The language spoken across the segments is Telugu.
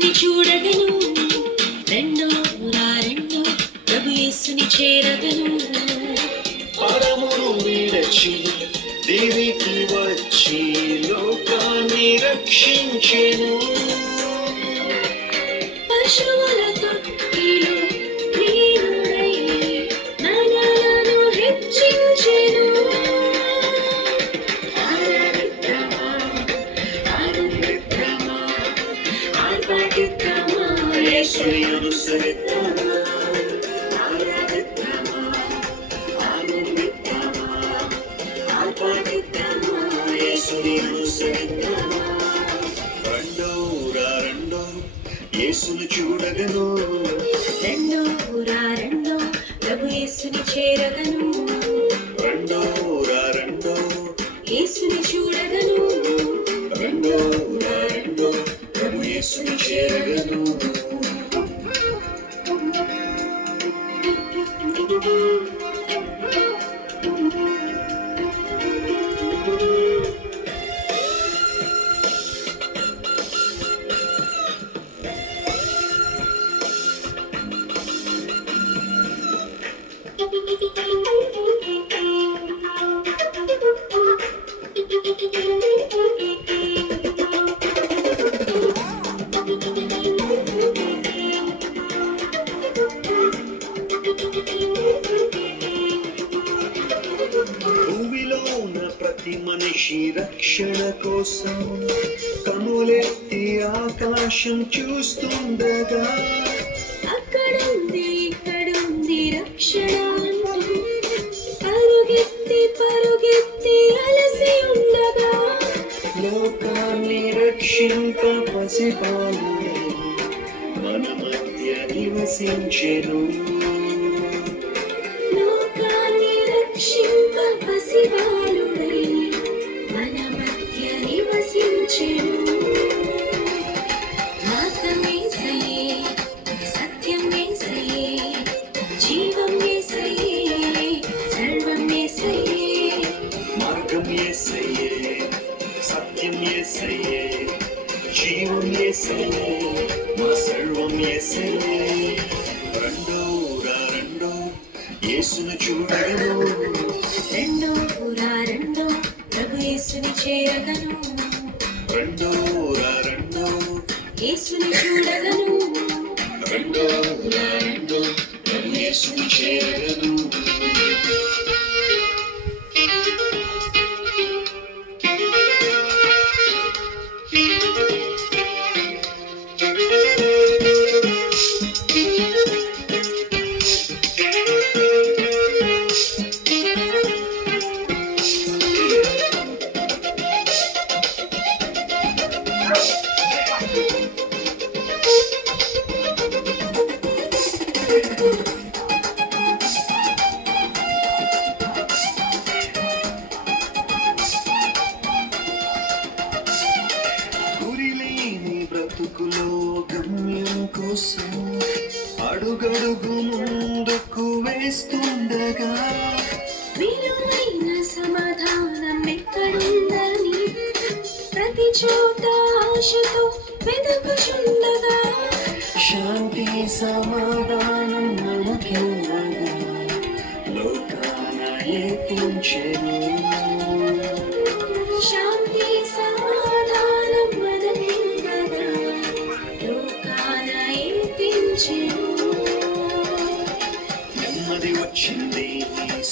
యేసుని చూడగను, రెండో రెండో ప్రభు యేసుని చేరగను. పరమును విడచి దేవికి వచ్చి లోకాన్ని రక్షించెను. పశువుల తొట్టిలో ప్రియుడై మనలను హెచ్చించెను. ఆరాధిద్దామా, ఆనందిద్దామా, ఆర్భాటిద్దామా, యేసుని అనుసరిద్దామా. ఆరాధిద్దామా, ఆనందిద్దామా, ఆర్భాటిద్దామా, యేసుని అనుసరిద్దామా. రెండో యేసును చూడగను, రెండో రెండో ప్రభు యేసుని చేరగను. రెండో యేసుని చూడగను, రెండో ప్రభు యేసును చేరగను. భూమిలో ఉన్న ప్రతి మనిషి రక్షణ కోసం కనులెత్తి ఆకాశం చూస్తుండగా, అక్కడుంది ఇక్కడుంది రక్షణ అంటూ పరుగెత్తి పరుగెత్తి అలసి ఉండగా, లోకాన్ని రక్షింప పసిపాలుడై మన మధ్య నివసించెను. లోకాన్ని రక్షింప పసిబాలుడై మన మధ్య నివసించెను. మార్గం యేసయ్యే, సత్యం యేసయ్యే, జీవం యేసయ్యే, సర్వం యేసయ్యే. మార్గం యేసయ్యే, సత్యం యేసయ్యే, జీవం యేసయ్యే, మా సర్వం యేసయ్యే. రెండో యేసును చూడగను, రెండో రెండో ప్రభు యేసుని చేరగను. రెండో యేసుని చూడగను, రెండో ప్రభు యేసును చేరగను. గురిలేని బ్రతుకులో గమ్యం కోసం అడుగడుగు ముందుకు వేస్తుండగా, విలువైన సమాధానం ఎక్కడుందని ప్రతి చోట ఆశతో వెతుకుచుండగా, శాంతి సమాధానం మనకివ్వగా లోకాన ఏపించెను. శాంతి సమాధానం మనకివ్వగా లోకాన ఏపించెను. నెమ్మది వచ్చింది,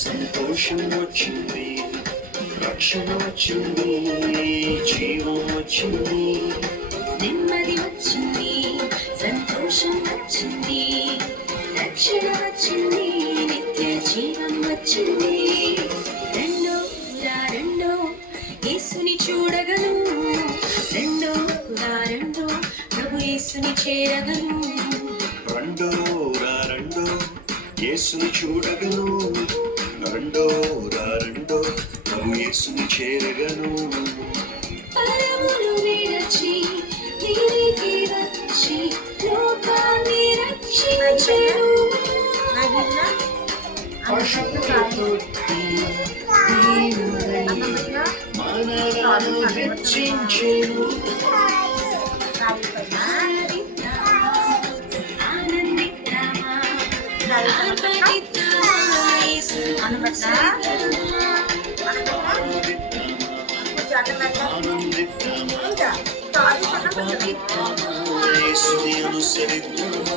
సంతోషం వచ్చింది, రక్షణ వచ్చింది, జీవం వచ్చింది. నెమ్మది వచ్చింది, సంతోషం వచ్చింది, రక్షణ వచ్చింది, నిత్య జీవం వచ్చింది. రెండో యేసుని చూడగను, రెండో ప్రభు యేసుని చేరగను. రెండో యేసుని చూడగను, రెండో ప్రభు యేసుని చేరగను. పరమును విడచి తిరిగి వచ్చి లోకాన్ని రక్షించెను. మనలను హెచ్చించెను. ఆరాధిద్దామా, యేసుని అనుసరిద్దామా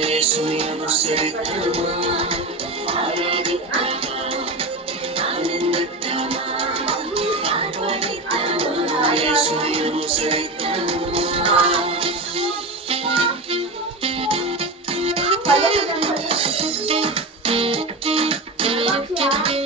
యేసుని అనుసరిద్దామా యేసుని అనుసరిద్దామా Yeah.